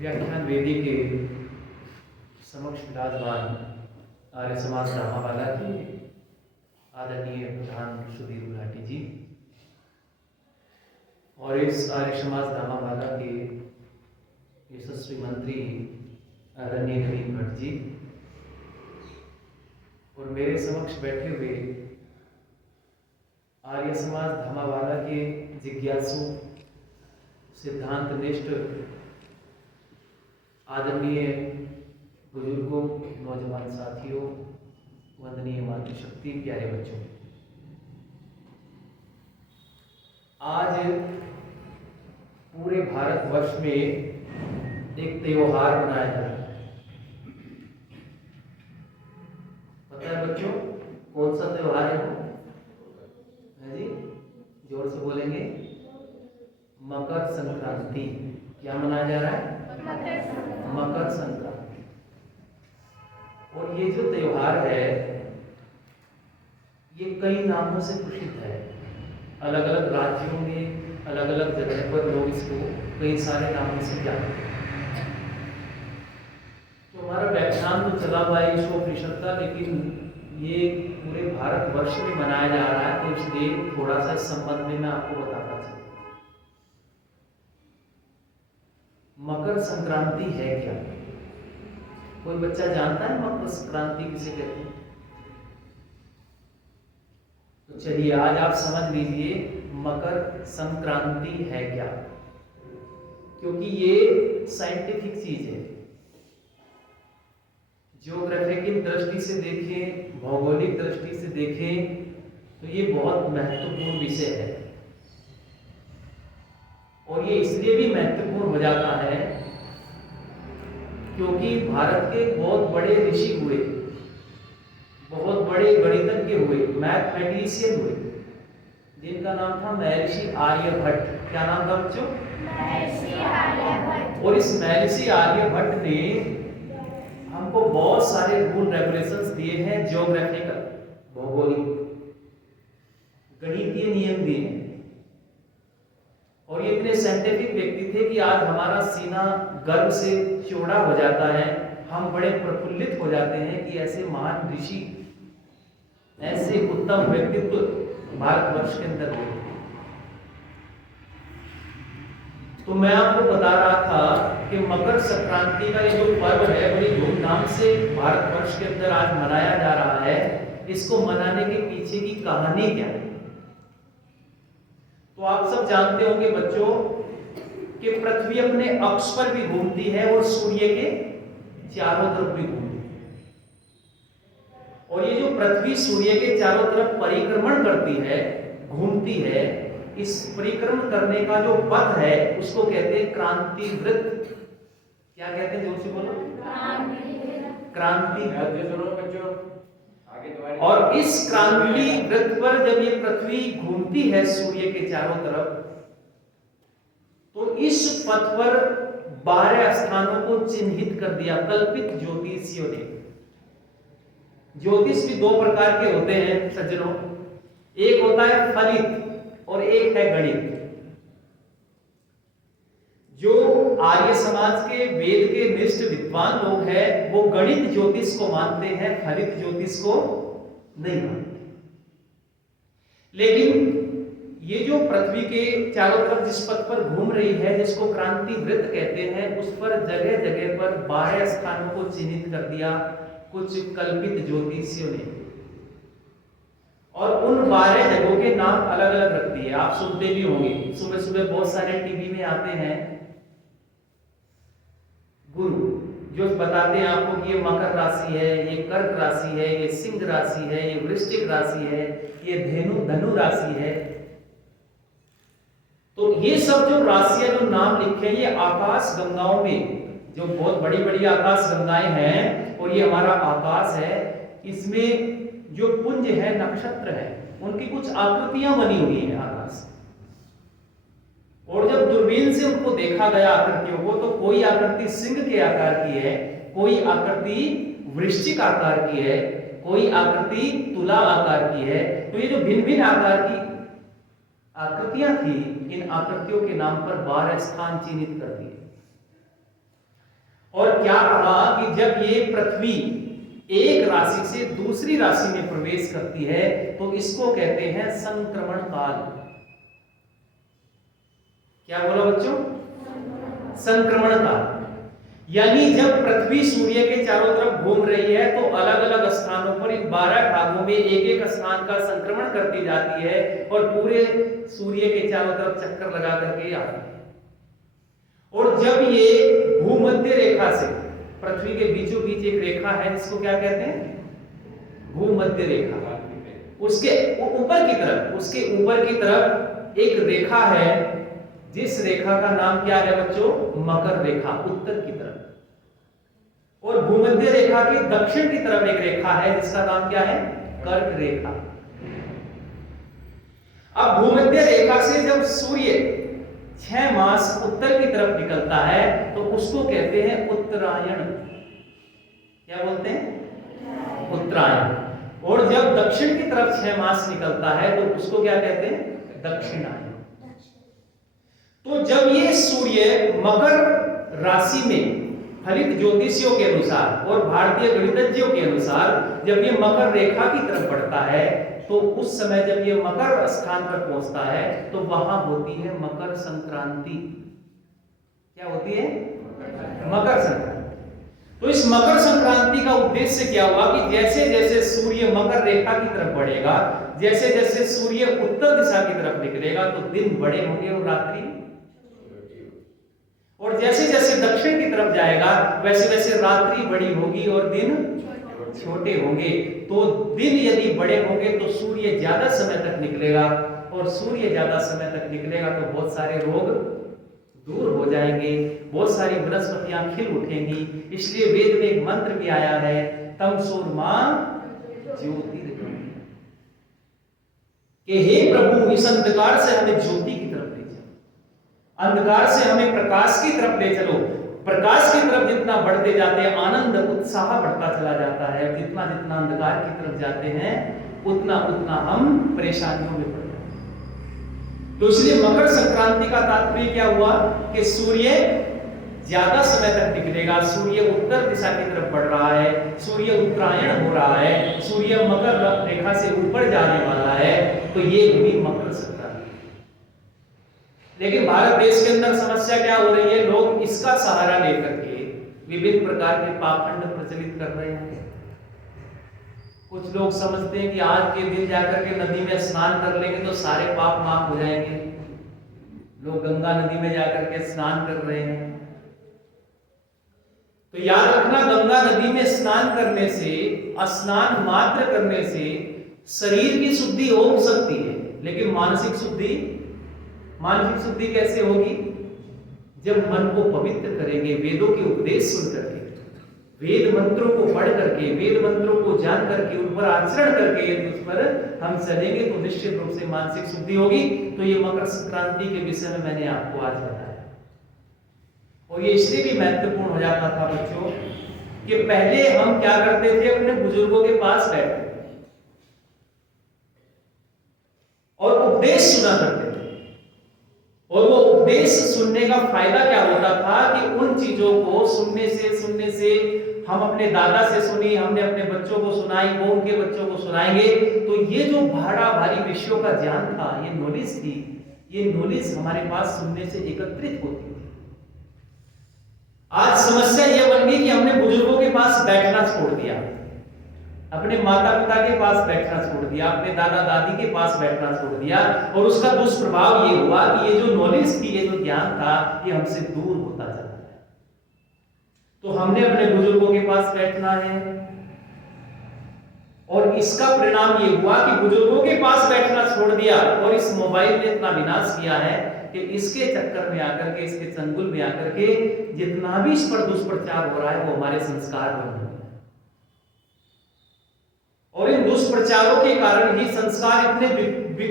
व्याख्यान वेदी के समक्ष विराजमान आर्य समाज धामावाला के आदरणीय प्रधान सुधीर गुलाटी जी और इस आर्य समाज धामावाला के यशस्वी मंत्री आदरणीय नवीन भट्ट जी और मेरे समक्ष बैठे हुए आर्य समाज धामावाला के जिज्ञासु सिद्धांत निष्ठ आदरणीय बुजुर्गों, नौजवान साथियों, वंदनीय मातृशक्ति, प्यारे बच्चों, आज पूरे भारतवर्ष में एक त्योहार मनाया जा रहा है। पता है बच्चों कौन सा त्योहार है वो? है जी, जोर से बोलेंगे। मकर संक्रांति। क्या मनाया जा रहा है? मकर संक्रांति। और ये जो त्योहार है ये कई नामों से प्रसिद्ध है। अलग अलग राज्यों में अलग अलग जगह पर लोग इसको कई सारे नामों से जानते हैं। तो हमारा व्याख्यान तो चला हुआ है ईश्वर का, लेकिन ये पूरे भारतवर्ष में मनाया जा रहा है, तो इसलिए थोड़ा सा इस संबंध में मैं आपको बताना चाहूँगा। मकर संक्रांति है क्या? कोई बच्चा जानता है मकर संक्रांति किसे कहते हैं? तो चलिए आज आप समझ लीजिए मकर संक्रांति है क्या, क्योंकि ये साइंटिफिक चीज है। ज्योग्राफिकल दृष्टि से देखें, भौगोलिक दृष्टि से देखें तो ये बहुत महत्वपूर्ण विषय है। और ये इसलिए भी महत्वपूर्ण हो जाता है क्योंकि भारत के बहुत बड़े ऋषि हुए, बहुत बड़े गणितज्ञ हुए, मैथमेटिशियन हुए, जिनका नाम था महर्षि आर्यभट्ट। क्या नाम था बच्चों? महर्षि आर्यभट्ट। और इस महर्षि आर्यभट्ट ने हमको बहुत सारे रूल रेगुलेशंस दिए हैं, ज्योग्राफिकल, भौगोलिक, गणितीय नियम दिए हैं। और ये इतने साइंटिफिक व्यक्ति थे कि आज हमारा सीना गर्व से चौड़ा हो जाता है, हम बड़े प्रफुल्लित हो जाते हैं कि ऐसे महान ऋषि, ऐसे उत्तम व्यक्तित्व भारतवर्ष के अंदर हुए। तो मैं आपको बता रहा था कि मकर संक्रांति का ये जो पर्व है बड़ी धूमधाम से भारतवर्ष के अंदर आज मनाया जा रहा है। इसको मनाने के पीछे की कहानी क्या है? तो आप सब जानते होंगे बच्चों कि पृथ्वी अपने अक्ष पर भी घूमती है और सूर्य के चारों तरफ भी घूमती है। और ये जो पृथ्वी सूर्य के चारों तरफ परिक्रमण करती है, घूमती है, इस परिक्रमण करने का जो पथ है उसको कहते हैं क्रांति वृत्त। क्या कहते हैं? जोर से बोलो। क्रांति वृत्त। और इस क्रांति वृत्त पर जब ये पृथ्वी घूमती है सूर्य के चारों तरफ, तो इस पथ पर 12 स्थानों को चिन्हित कर दिया कल्पित ज्योतिषियों ने। ज्योतिष भी 2 प्रकार के होते हैं सज्जनों, एक होता है फलित और एक है गणित। जो आर्य समाज के वेद के निष्ठ विद्वान लोग हैं वो गणित ज्योतिष को मानते हैं, फलित ज्योतिष को नहीं मानते। लेकिन ये जो पृथ्वी के चारों तरफ जिस पथ पर घूम रही है, जिसको क्रांति वृत्त कहते हैं, उस पर जगह जगह पर 12 स्थानों को चिन्हित कर दिया कुछ कल्पित ज्योतिषियों ने। और उन 12 जगहों के नाम अलग अलग रख दिए। आप सुनते भी होंगे, सुबह सुबह बहुत सारे टीवी में आते हैं गुरु जो बताते हैं आपको कि ये मकर राशि है, ये कर्क राशि है, ये सिंह राशि है, ये वृश्चिक राशि है, ये धनु राशि है। तो ये सब जो राशियां, जो नाम लिखे हैं, ये आकाश गंगाओं में, जो बहुत बड़ी बड़ी आकाश गंगाएं हैं और ये हमारा आकाश है, इसमें जो पुंज है, नक्षत्र है, उनकी कुछ आकृतियां बनी हुई हैं आकाश। और जब दूरबीन से उनको देखा गया आकृतियों को, तो कोई आकृति सिंह के आकार की है, कोई आकृति वृश्चिक आकार की है, कोई आकृति तुला आकार की है। तो ये जो भिन्न भिन्न आकार की आकृतियां थी, इन आकृतियों के नाम पर 12 स्थान चिन्हित कर दिए। और क्या कहा कि जब ये पृथ्वी एक राशि से दूसरी राशि में प्रवेश करती है तो इसको कहते हैं संक्रमण काल। क्या बोला बच्चों? संक्रमण काल। यानी जब पृथ्वी सूर्य के चारों तरफ घूम रही है तो अलग अलग स्थानों पर इन 12 भागों में एक एक स्थान का संक्रमण करती जाती है और पूरे सूर्य के चारों तरफ चक्कर लगा करके आती है। और जब ये भूमध्य रेखा से, पृथ्वी के बीचों बीच एक रेखा है जिसको क्या कहते हैं? भूमध्य रेखा। उसके ऊपर की तरफ, उसके ऊपर की तरफ एक रेखा है जिस रेखा का नाम क्या है बच्चों? मकर रेखा, उत्तर की तरफ। और भूमध्य रेखा के दक्षिण की तरफ एक रेखा है जिसका नाम क्या है? कर्क रेखा। अब भूमध्य रेखा से जब सूर्य 6 मास उत्तर की तरफ निकलता है तो उसको कहते हैं उत्तरायण। क्या बोलते हैं? उत्तरायण। और जब दक्षिण की तरफ 6 मास निकलता है तो उसको क्या कहते हैं? दक्षिणायन। तो जब ये सूर्य मकर राशि में फलित ज्योतिषियों के अनुसार और भारतीय गणितज्ञों के अनुसार जब ये मकर रेखा की तरफ बढ़ता है तो उस समय जब ये मकर स्थान पर पहुंचता है तो वहां होती है मकर संक्रांति। क्या होती है? मकर संक्रांति। तो इस मकर संक्रांति का उद्देश्य क्या हुआ कि जैसे जैसे सूर्य मकर रेखा की तरफ बढ़ेगा, जैसे जैसे सूर्य उत्तर दिशा की तरफ निकलेगा तो दिन बड़े होंगे और रात्रि, और जैसे जैसे दक्षिण की तरफ जाएगा वैसे वैसे रात्रि बड़ी होगी और दिन छोटे होंगे। तो दिन यदि बड़े होंगे तो सूर्य ज्यादा समय तक निकलेगा, और सूर्य ज्यादा समय तक निकलेगा तो बहुत सारे रोग दूर हो जाएंगे, बहुत सारी वनस्पतियां खिल उठेंगी। इसलिए वेद में एक मंत्र भी आया है, तमसोर्मा ज्योतिर्गमय, कि हे प्रभु इस अंधकार से हमें ज्योति की तरफ ले चलो, अंधकार से हमें प्रकाश की तरफ ले चलो। प्रकाश की तरफ जितना बढ़ते जाते हैं आनंद उत्साह बढ़ता चला जाता है, जितना जितना अंधकार की तरफ जाते हैं उतना उतना हम परेशानियों में पड़ जाते हैं। तो इसलिए मकर संक्रांति का तात्पर्य क्या हुआ कि सूर्य ज्यादा समय तक निकलेगा, सूर्य उत्तर दिशा की तरफ बढ़ रहा है, सूर्य उत्तरायण हो रहा है, सूर्य मकर रेखा से ऊपर जाने वाला है, तो ये हुई मकर संक्रांति। लेकिन भारत देश के अंदर समस्या क्या हो रही है? लोग इसका सहारा लेकर के विभिन्न प्रकार के पाखंड प्रचलित कर रहे हैं। कुछ लोग समझते हैं कि आज के दिन जाकर के नदी में स्नान कर लेंगे तो सारे पाप माफ हो जाएंगे। लोग गंगा नदी में जाकर के स्नान कर रहे हैं। तो याद रखना, गंगा नदी में स्नान करने से, स्नान मात्र करने से शरीर की शुद्धि हो सकती है, लेकिन मानसिक शुद्धि कैसे होगी? जब मन को पवित्र करेंगे, वेदों के उपदेश सुन करके, वेद मंत्रों को पढ़ करके, वेद मंत्रों को जान करके, उन पर आचरण करके यदि उस पर हम चलेंगे तो निश्चित रूप से मानसिक शुद्धि होगी। तो ये मकर संक्रांति के विषय में मैंने आपको आज बताया, और ये इसलिए भी महत्वपूर्ण हो जाता था बच्चों कि पहले हम क्या करते थे, अपने बुजुर्गों के पास बैठते और उपदेश सुना करते थे। और वो उपदेश सुनने का फायदा क्या होता था कि उन चीजों को सुनने से हम अपने दादा से सुनी, हमने अपने बच्चों को सुनाई, वो उनके बच्चों को सुनाएंगे, तो ये जो भारी विषयों का ज्ञान था, ये नॉलेज थी, ये नॉलेज हमारे पास सुनने से एकत्रित होती थी। आज समस्या ये बन गई कि हमने बुजुर्गों के पास बैठना छोड़ दिया, अपने माता पिता के पास बैठना छोड़ दिया, अपने दादा दादी के पास बैठना छोड़ दिया, और उसका दुष्प्रभाव ये हुआ कि ये जो नॉलेज थी, ये जो ज्ञान था, ये हमसे दूर होता चला है। तो हमने अपने बुजुर्गों के पास बैठना है, और इसका परिणाम ये हुआ कि बुजुर्गों के पास बैठना छोड़ दिया, और इस मोबाइल ने इतना विनाश किया है कि इसके चक्कर में आकर के, इसके चंगुल में आकर के जितना भी इस पर दुष्प्रचार हो रहा है वो हमारे संस्कार बन रहे हैं, और इन दुष्प्रचारों के कारण ही संस्कार इतने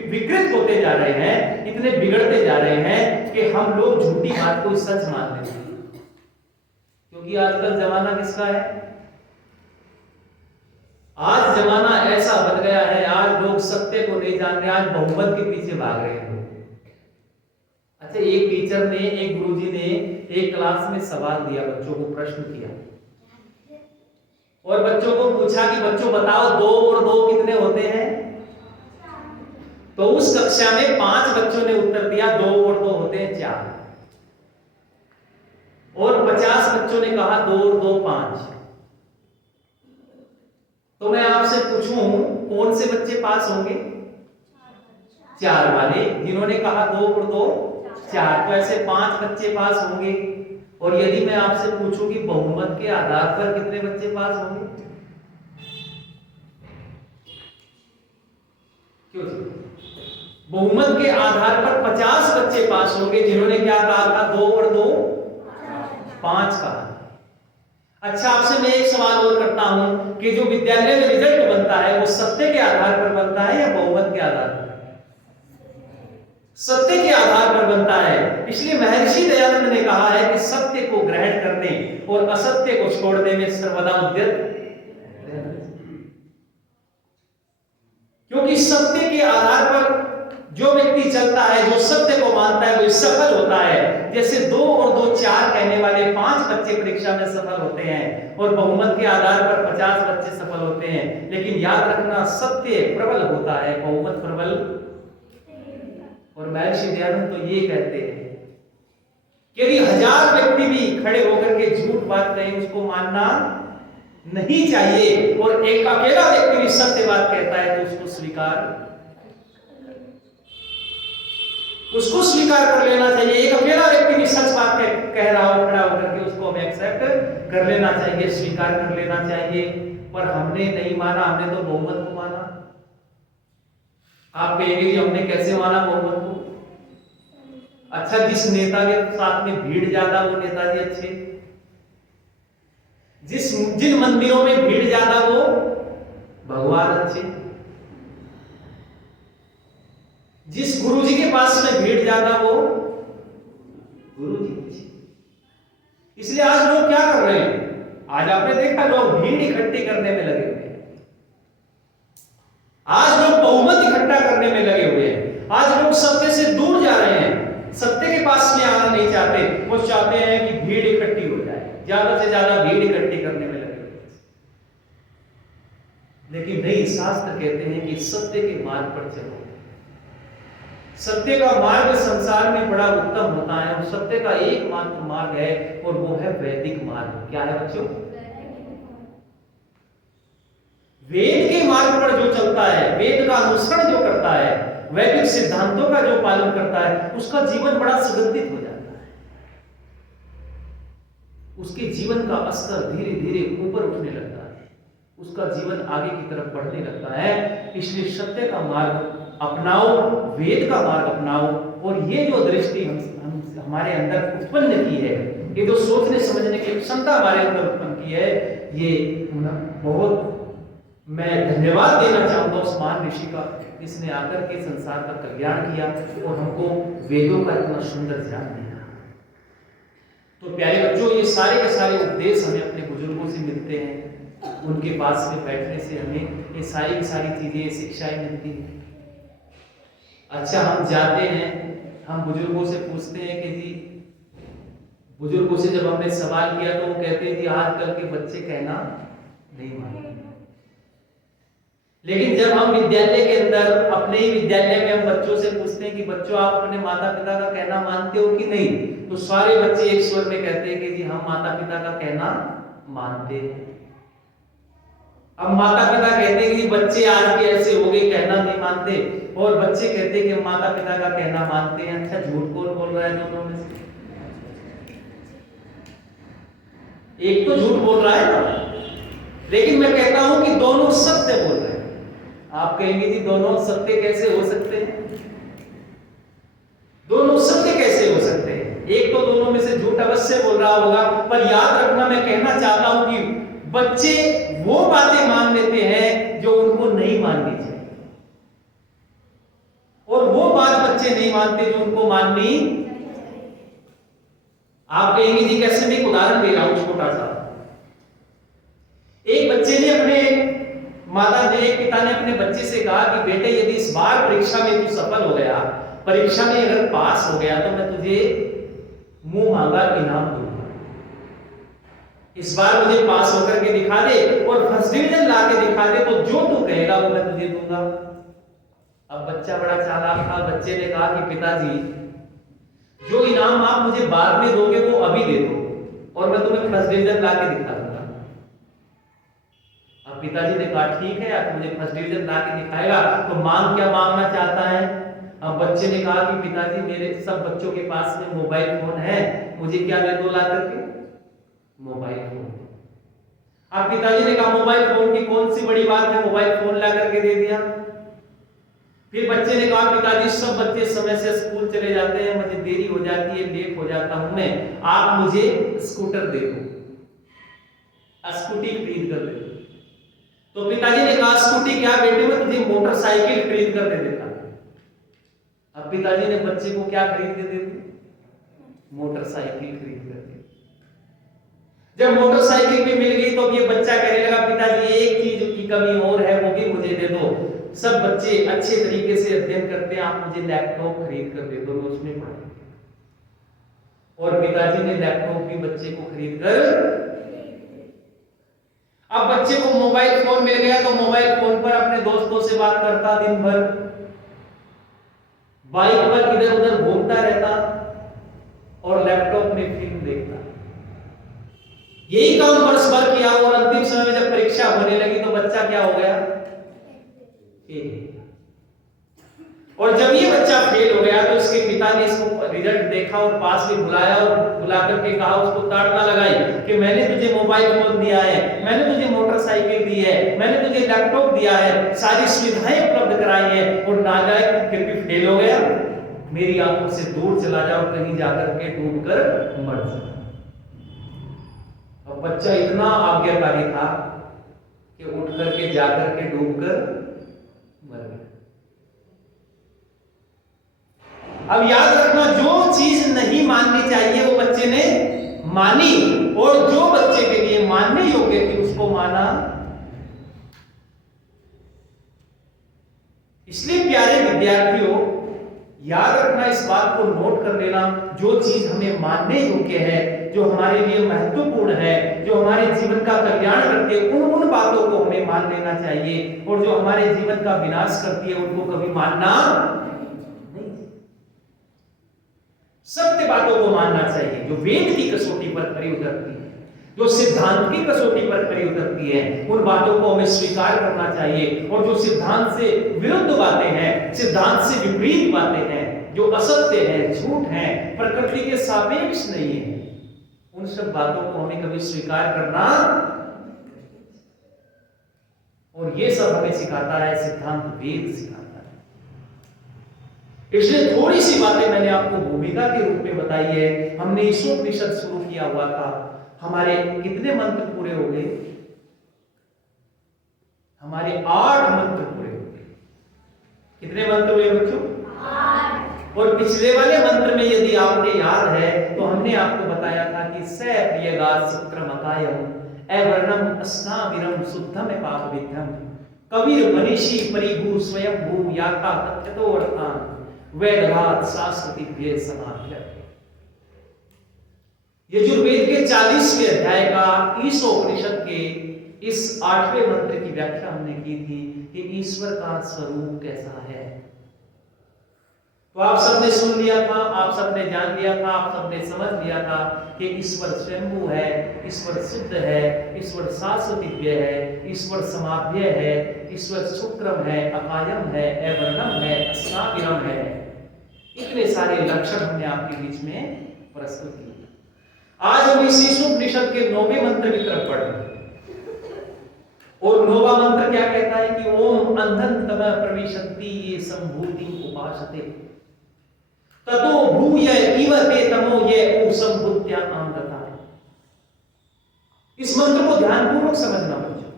विकृत होते जा रहे हैं, इतने बिगड़ते जा रहे हैं कि हम लोग झूठी बात को सच मान लेते हैं। क्योंकि आजकल जमाना किसका है? आज जमाना ऐसा बन गया है, आज लोग सत्य को नहीं जान रहे, आज बहुमत के पीछे भाग रहे हैं। अच्छा, एक टीचर ने, एक गुरुजी ने एक क्लास में सवाल दिया, बच्चों को प्रश्न किया और बच्चों को पूछा कि बच्चों बताओ 2 और 2 कितने होते हैं। तो उस कक्षा में 5 बच्चों ने उत्तर दिया 2 और 2 होते हैं 4, और 50 बच्चों ने कहा 2 और 2 5। तो मैं आपसे पूछूं, कौन से बच्चे पास होंगे? 4 वाले, जिन्होंने कहा 2 और 2 4। तो ऐसे 5 बच्चे पास होंगे। और यदि मैं आपसे पूछूं कि बहुमत के आधार पर कितने बच्चे पास होंगे? क्यों? बहुमत के आधार पर 50 बच्चे पास होंगे, जिन्होंने क्या कहा था? 2 और 2 5 कहा। अच्छा, आपसे मैं एक सवाल और करता हूं कि जो विद्यालय में रिजल्ट बनता है वो सत्य के आधार पर बनता है या बहुमत के आधार पर? सत्य के आधार पर बनता है। इसलिए महर्षि दयानंद ने कहा है कि सत्य को ग्रहण करने और असत्य को छोड़ने में सर्वदा उद्यत रहना चाहिए। क्योंकि सत्य के आधार पर जो व्यक्ति चलता है, जो सत्य को मानता है, वो सफल होता है। जैसे 2 और 2 4 कहने वाले 5 बच्चे परीक्षा में सफल होते हैं और बहुमत के आधार पर 50 बच्चे सफल होते हैं। लेकिन याद रखना, सत्य प्रबल होता है, बहुमत प्रबल। और महर्षि दयानंद तो ये कहते हैं कि यदि 1000 व्यक्ति भी खड़े होकर के झूठ बात कहें, उसको मानना नहीं चाहिए, और एक अकेला व्यक्ति भी सत्य बात कहता है तो उसको स्वीकार कर लेना चाहिए। एक अकेला व्यक्ति भी सच बात कह रहा हो खड़ा होकर के, उसको हम एक्सेप्ट कर लेना चाहिए, स्वीकार कर लेना चाहिए। पर हमने नहीं माना, हमने तो बहुमत को माना। आप कहेंगे हमने कैसे माना बहुमत को? अच्छा, जिस नेता के साथ में भीड़ ज्यादा वो नेताजी अच्छे, जिन मंदिरों में भीड़ ज्यादा वो भगवान अच्छे, जिस गुरुजी के पास में भीड़ ज्यादा वो गुरुजी अच्छे। इसलिए आज लोग क्या कर रहे हैं? आज आपने देखा लोग भीड़ इकट्ठी करने में लगे हुए हैं, आज लोग बहुमत इकट्ठा करने में लगे हुए हैं, आज लोग सत्य से दूर जा रहे हैं, सत्य के पास में आना नहीं चाहते। वो चाहते हैं कि भीड़ इकट्ठी हो जाए, ज्यादा से ज्यादा भीड़ इकट्ठी करने में लगे हुए हैं। लेकिन नहीं, शास्त्र कहते हैं कि सत्य के मार्ग पर चलो। सत्य का मार्ग संसार में बड़ा उत्तम होता है, और सत्य का एकमात्र मार्ग है, और वो है वैदिक मार्ग। क्या है बच्चों? वेद के मार्ग पर जो चलता है, वेद का अनुसरण जो करता है, वैदिक सिद्धांतों का जो पालन करता है, उसका जीवन बड़ा सुगंधित हो जाता है। उसके जीवन का स्तर धीरे धीरे ऊपर उठने लगता है, उसका जीवन आगे की तरफ बढ़ने लगता है। इसलिए सत्य का मार्ग अपनाओ, वेद का मार्ग अपनाओ। और ये जो दृष्टि हम हमारे अंदर उत्पन्न की है, ये जो सोचने समझने की क्षमता हमारे अंदर उत्पन्न की है, ये बहुत मैं धन्यवाद देना चाहूंगा उस महान ऋषि का, जिसने आकर के संसार का कल्याण किया और हमको वेदों का इतना सुंदर ज्ञान दिया। तो प्यारे बच्चों, ये सारे के सारे उपदेश हमें अपने बुजुर्गों से मिलते हैं, उनके पास में बैठने से हमें ये सारी चीजें, शिक्षाएं मिलती हैं। अच्छा, हम जाते हैं, हम बुजुर्गों से पूछते हैं कि जी, बुजुर्गों से जब हमने सवाल किया तो वो कहते हैं जी आजकल के बच्चे कहना नहीं मानते। लेकिन जब हम विद्यालय के अंदर, अपने ही विद्यालय में हम बच्चों से पूछते हैं कि बच्चों आप अपने माता पिता का कहना मानते हो कि नहीं, तो सारे बच्चे एक स्वर में कहते हैं कि जी हम माता पिता का कहना मानते हैं। अब माता पिता कहते हैं कि बच्चे आज के ऐसे हो गए, कहना नहीं मानते, और बच्चे कहते हैं कि माता पिता का कहना मानते हैं। अच्छा, झूठ कौन बोल रहा है दोनों में से? एक तो झूठ बोल रहा है ना, लेकिन मैं कहता हूं कि दोनों सत्य बोल रहे हैं। आप कहेंगे जी दोनों सत्य कैसे हो सकते हैं? दोनों सत्य कैसे हो सकते हैं? एक तो दोनों में से झूठ अवश्य बोल रहा होगा, पर याद रखना, मैं कहना चाहता हूं कि बच्चे वो बातें मान लेते हैं जो उनको नहीं माननी चाहिए, और वो बात बच्चे नहीं मानते जो उनको माननी। आप कहेंगे जी कैसे? मैं एक उदाहरण दे रहा हूं छोटा सा। एक बच्चे ने अपने माता ने, एक पिता ने अपने बच्चे से कहा कि बेटे यदि इस बार परीक्षा में तू सफल हो गया, परीक्षा में अगर पास हो गया तो मैं तुझे मुंह मांगा इनाम दूंगा। इस बार मुझे पास होकर के दिखा दे और फर्स्ट डिवीजन ला के दिखा दे, तो जो तू कहेगा वो मैं तुझे दूंगा। अब बच्चा बड़ा चालाक था, बच्चे ने कहा कि पिताजी जो इनाम आप मुझे बाद में दोगे वो अभी दे दो और मैं तुम्हें फर्स्ट डिवीजन ला के दिखा दूंगा। अब पिताजी ने कहा ठीक है, आप मुझे फर्स्ट डिवीजन ला के दिखाएगा तो मांग क्या मांगना चाहता है। अब बच्चे ने कहा कि पिताजी मेरे सब बच्चों के पास में मोबाइल फोन है, मुझे क्या दे दो ला करके, मोबाइल फोन। अब पिताजी ने कहा मोबाइल फोन की कौन सी बड़ी बात है, मोबाइल फोन ला करके दे दिया। फिर बच्चे ने कहा पिताजी सब बच्चे समय से स्कूल चले जाते हैं, मुझे देरी हो जाती है, लेट हो जाता हूं मैं, आप मुझे स्कूटर दे दो, स्कूटी खरीद कर दे दो। तो पिताजी ने कहा स्कूटी क्या बेटे, मैं तुझे मोटरसाइकिल खरीद कर दे देता। अब पिताजी ने बच्चे को क्या खरीद के दे दी, मोटरसाइकिल खरीद कर दी। जब मोटरसाइकिल भी मिल गई तो ये बच्चा कहने लगा पिताजी एक चीज की कमी और है, वो भी मुझे दे दो। सब बच्चे अच्छे तरीके से अध्ययन करते हैं, आप मुझे लैपटॉप खरीद कर दे दो, मैं उसमें पढ़ूंगा। और पिताजी ने लैपटॉप भी बच्चे को खरीद कर, अब बच्चे को मोबाइल फोन मिल गया तो मोबाइल फोन पर अपने दोस्तों से बात करता, दिन भर बाइक पर इधर उधर घूमता रहता और लैपटॉप में फिल्म देखता। यही काम वर्ष भर किया और अंतिम समय में जब परीक्षा होने लगी तो बच्चा क्या हो गया, फेल। और जब ये बच्चा फेल हो गया तो इसके पिता ने इसको रिजल्ट देखा और पास में बुलाया और बुला करके कहा, उसको ताड़ना लगाई कि मैंने तुझे मोबाइल फोन दिया है, मैंने तुझे मोटरसाइकिल दी है, मैंने तुझे लैपटॉप दिया है, सारी सुविधाएं उपलब्ध कराई है और नालायक फिर भी फेल हो गया। मेरी आंखों से दूर चला जाओ, कहीं जाकर के डूब कर मर जा। और बच्चा इतना आज्ञाकारी था कि उठ करके जाकर के डूब कर मर गया। अब याद रखना, जो चीज नहीं माननी चाहिए वो बच्चे ने मानी और जो बच्चे के लिए मानने योग्य थी उसको माना। इसलिए प्यारे विद्यार्थियों, याद रखना, इस बात को नोट कर लेना, जो चीज हमें मानने योग्य है, जो हमारे लिए महत्वपूर्ण है, जो हमारे जीवन का कल्याण करती है, उन बातों को हमें मान लेना चाहिए और जो हमारे जीवन का विनाश करती है उनको कभी मानना नहीं। सत्य बातों को मानना चाहिए, जो वेद की कसौटी पर खरी उतरती है, जो सिद्धांत की कसौटी पर खरी उतरती है, उन बातों को हमें स्वीकार करना चाहिए। और जो सिद्धांत से विरुद्ध बातें हैं, सिद्धांत से विपरीत बातें हैं, जो असत्य है, झूठ है, प्रकृति के सापेक्ष नहीं है, उन सब बातों को हमें कभी स्वीकार करना। और ये सब हमें सिखाता है सिद्धांत, वेद सिखाता है। इसलिए थोड़ी सी बातें मैंने आपको भूमिका के रूप में बताई है। हमने ईशोपनिषद शुरू किया हुआ था, हमारे कितने मंत्र पूरे हो गए, हमारे 8 मंत्र पूरे हो गए। कितने मंत्र हुए बच्चों? 8। और पिछले वाले मंत्र में यदि आपने याद है तो हमने आपको बताया था कि स प्रियगा शुक्रमकायम अवर्णम अस्नाविरम शुद्धम पाप विद्धम कबीर मनीषी परिभू स्वयं भू याथा तत्तो अर्थान वेदघात शास्त्रति समाख्य। यजुर्वेद के 40वें अध्याय का ईशोपनिषद के इस 8वें मंत्र की व्याख्या हमने की थी कि ईश्वर का स्वरूप कैसा है। तो आप सबने सुन लिया था, आप सबने जान लिया था, आप सबने समझ लिया था कि ईश्वर स्वयंभू है, ईश्वर शुद्ध है, ईश्वर शाश्वतीय है, ईश्वर समाभ्य है, ईश्वर शुक्रम है, अकायम है, अवर्णम है, अस्नाविरम है। इतने सारे लक्षण हमने आपके बीच में प्रस्तुत किए। आज हम इस ईशोपनिषद के 9वें मंत्र की तरफ बढ़ रहे हैं। और 9वां मंत्र क्या कहता है कि ओम अंधन तम प्रविशन्ति ये संभूति उपासते ततो भूय इव ते तमो ये उ संभूत्या अंगता। इस मंत्र को ध्यानपूर्वक समझना बच्चों,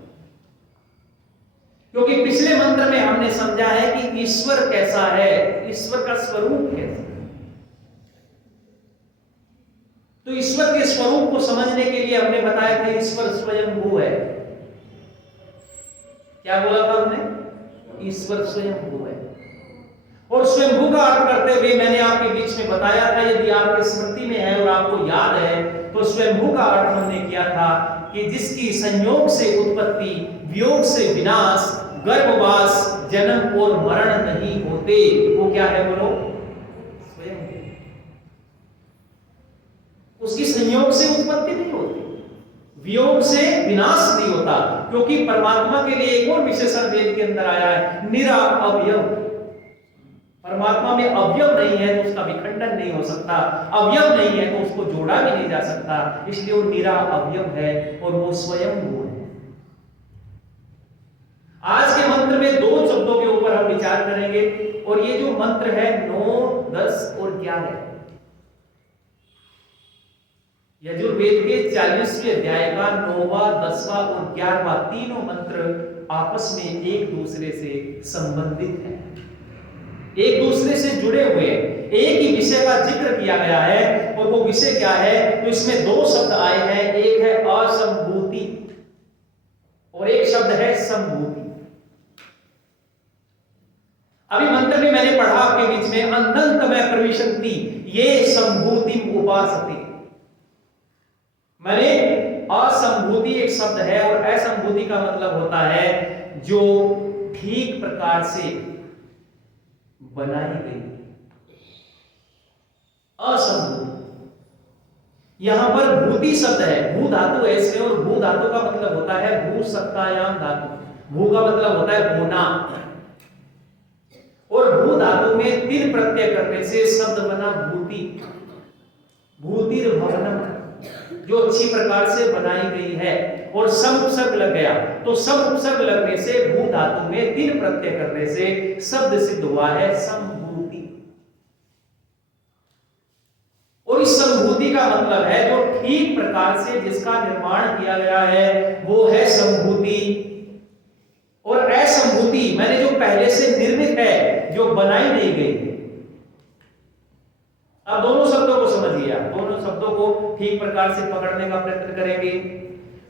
क्योंकि पिछले मंत्र में हमने समझा है कि ईश्वर कैसा है, ईश्वर का स्वरूप कैसा है। तो ईश्वर के स्वरूप को समझने के लिए हमने बताया था ईश्वर स्वयंभू है। क्या बोला था हमने? ईश्वर स्वयंभू है। और स्वयंभू का अर्थ करते हुए मैंने आपके बीच में बताया था, यदि आपके स्मृति में है और आपको याद है, तो स्वयंभू का अर्थ हमने किया था कि जिसकी संयोग से उत्पत्ति, वियोग से विनाश, गर्भवास, जन्म और मरण नहीं होते, वो क्या है बोलो? स्वयंभू। उसकी संयोग से उत्पत्ति नहीं होती, वियोग से विनाश नहीं होता, क्योंकि परमात्मा के लिए एक और विशेषण वेद के अंदर आया है, निराअवयव। परमात्मा में अवयव नहीं है तो उसका विखंडन नहीं हो सकता, अवयव नहीं है तो उसको जोड़ा भी नहीं जा सकता, इसलिए वो निराअवयव है और वो स्वयंभू है। आज के मंत्र में दो शब्दों के ऊपर हम विचार करेंगे, और ये जो मंत्र है 9, 10 और 11, यजुर्वेद के 40वें अध्याय का 9वां, 10वां और 11वां तीनों मंत्र आपस में एक दूसरे से संबंधित हैं, एक दूसरे से जुड़े हुए हैं, एक ही विषय का जिक्र किया गया है। और वो विषय क्या है? तो इसमें दो शब्द आए हैं, एक है असंभूति और एक शब्द है संभूति। अभी मंत्र में मैंने पढ़ा आपके बीच में, अनंतमय प्रविशन्ति ये संभूति उपासते। मैंने असंभूति एक शब्द है, और असंभूति का मतलब होता है जो ठीक प्रकार से बनाई गई। असंभूति, यहां पर भूति शब्द है, भू धातु है इसमें, और भू धातु का मतलब होता है भू सत्तायाम धातु। भू का मतलब होता है होना, और भू धातु में तिर प्रत्यय करने से शब्द बना भूति, भूतिर भवनम, जो अच्छी प्रकार से बनाई गई है। और सम उपसर्ग लग गया, तो सम उपसर्ग लगने से भू धातु में तिर प्रत्यय करने से शब्द सिद्ध हुआ है संभूति। और इस संभूति का मतलब है जो ठीक प्रकार से जिसका निर्माण किया गया है वो है संभूति। और असंभूति मैंने जो पहले से निर्मित है, जो बनाई नहीं गई है। अब दोनों शब्दों को समझिए, आप दोनों शब्दों को ठीक प्रकार से पकड़ने का प्रयत्न करेंगे।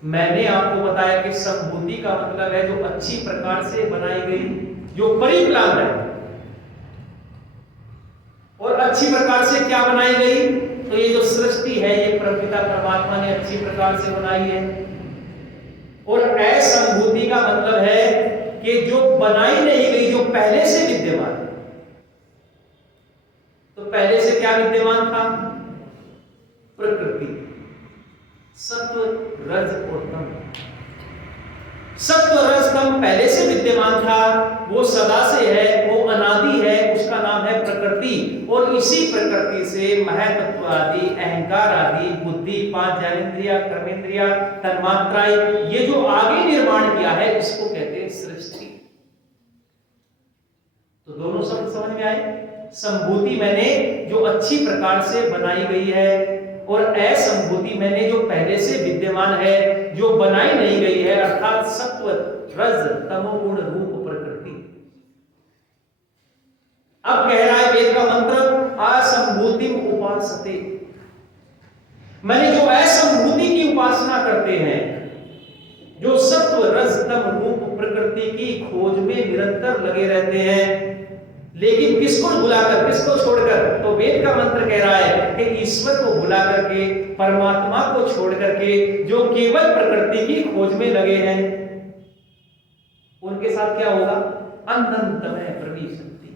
मैंने आपको बताया कि संभूति का मतलब है जो अच्छी प्रकार से बनाई गई, जो परिप्लान है। और अच्छी प्रकार से क्या बनाई गई? तो ये जो सृष्टि है ये परमपिता परमात्मा ने अच्छी प्रकार से बनाई है। और असंभूति का मतलब है कि जो बनाई नहीं गई, जो पहले से विद्यमान है। तो पहले से क्या विद्यमान था? प्रकृति, सत्व, रज और तम। सत्व, रज, तम पहले से विद्यमान था, वो सदा से है, वो अनादि है, उसका नाम है प्रकृति। और इसी प्रकृति से महतत्व आदि, अहंकार आदि, बुद्धि, 5 ज्ञानेंद्रिया, कर्मेंद्रिया, तन्मात्राएं, ये जो आगे निर्माण किया है इसको कहते हैं सृष्टि। तो दोनों शब्द समझ में आए? संभूति मैंने जो अच्छी प्रकार से बनाई गई है, और असंभूति मैंने जो पहले से विद्यमान है, जो बनाई नहीं गई है, अर्थात सत्व, रज, तमोगुण रूप प्रकृति। अब कह रहा है वेद का मंत्र, असंभूतिम उपासते। मैंने जो असंभूति की उपासना करते हैं, जो सत्व, रज, तम रूप प्रकृति की खोज में निरंतर लगे रहते हैं, लेकिन किसको बुलाकर, किसको छोड़कर? तो वेद का मंत्र कह रहा है कि ईश्वर को बुला करके, परमात्मा को छोड़ करके जो केवल प्रकृति की खोज में लगे हैं, उनके साथ क्या होगा? अंधतमय प्रविशन्ति,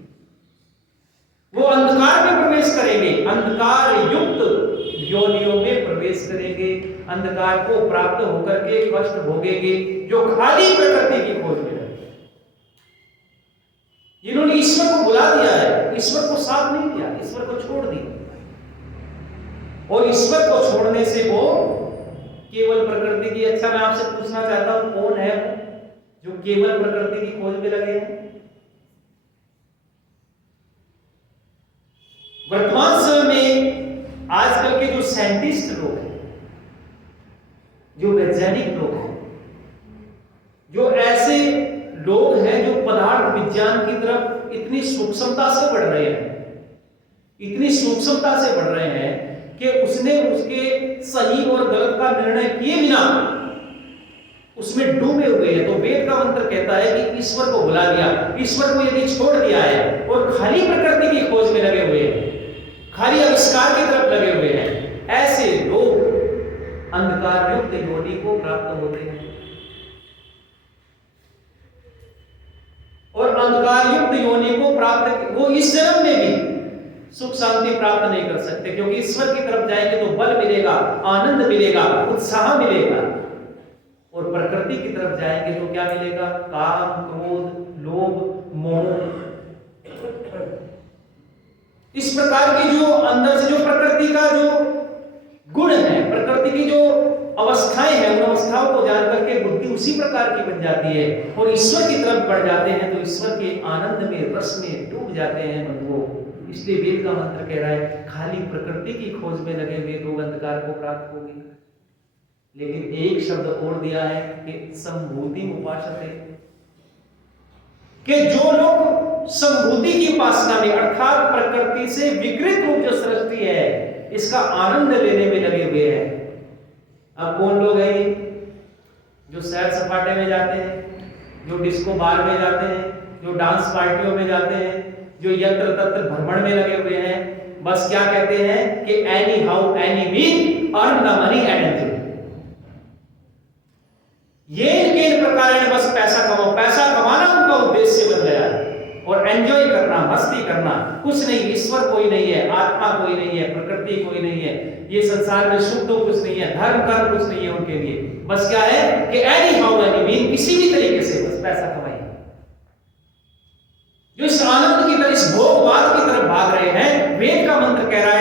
वो अंधकार में प्रवेश करेंगे, अंधकार युक्त योनियों में प्रवेश करेंगे, अंधकार को प्राप्त होकर के कष्ट भोगेंगे, जो खाली प्रकृति की खोज में। इन्होंने ईश्वर को बुला दिया है, ईश्वर को साथ नहीं दिया, ईश्वर को छोड़ दिया। और ईश्वर को छोड़ने से वो केवल प्रकृति की, अच्छा मैं आपसे पूछना चाहता हूं, कौन है जो केवल प्रकृति की खोज में लगे हैं? वर्तमान समय में आजकल के जो साइंटिस्ट लोग हैं, जो वैज्ञानिक लोग हैं, जो ऐसे लोग हैं जो पदार्थ विज्ञान की तरफ इतनी सूक्ष्मता से बढ़ रहे हैं, इतनी सूक्ष्मता से बढ़ रहे हैं कि उसने उसके सही और गलत का निर्णय किए बिना उसमें डूबे हुए हैं। तो वेद का मंत्र कहता है कि ईश्वर को भुला दिया, ईश्वर को यदि छोड़ दिया है और खाली प्रकृति की खोज में लगे हुए हैं, खाली आविष्कार की तरफ लगे हुए हैं, ऐसे लोग अंधकार युक्त योनि को प्राप्त होते हैं। और अंधकार युक्त योनि को प्राप्त, वो इस जन्म में भी सुख शांति प्राप्त नहीं कर सकते, क्योंकि ईश्वर की तरफ जाएंगे तो बल मिलेगा, आनंद मिलेगा, उत्साह मिलेगा, और प्रकृति की तरफ जाएंगे तो क्या मिलेगा? काम, क्रोध, लोभ, मोह। इस प्रकार की जो अंदर से जो प्रकृति का जो गुण है, प्रकृति की जो अवस्थाएं हैं, उन अवस्थाओं को जान करके बुद्धि उसी प्रकार की बन जाती है और ईश्वर की तरफ बढ़ जाते हैं, तो ईश्वर के आनंद में, रस में डूब जाते हैं मन वो। इसलिए वेद का मंत्र कह रहा है खाली प्रकृति की खोज में लगे हुए लोग अंधकार को प्राप्त होंगे। लेकिन एक शब्द और दिया है कि संभूति उपासते, कि जो लोग संभूति की उपासना में, अर्थात प्रकृति से विकृत रूप जो सृष्टि है, इसका आनंद लेने में लगे हुए हैं। अब कौन लोग हैं? जो सैर सपाटे में जाते हैं, जो डिस्को बार में जाते हैं, जो डांस पार्टियों में जाते हैं, जो यत्र तत्र भ्रमण में लगे हुए हैं। बस क्या कहते हैं कि any how any mean earn the money and enjoy. ये इनके प्रकार है, बस पैसा कमाओ, पैसा कमाना उनका उद्देश्य बन गया है, और एंजॉय करना, मस्ती करना, कुछ नहीं। ईश्वर कोई नहीं है, आत्मा कोई नहीं है, प्रकृति कोई नहीं है, ये संसार में सुख तो कुछ नहीं है, धर्म कर्म कुछ नहीं है उनके लिए। बस क्या है कि एनी हाउ एनी मीन, किसी भी तरीके से बस पैसा कमाइए। जो इस आनंद की तरफ, इस भोगवाद की तरफ भाग रहे हैं, वेद का मंत्र कह रहा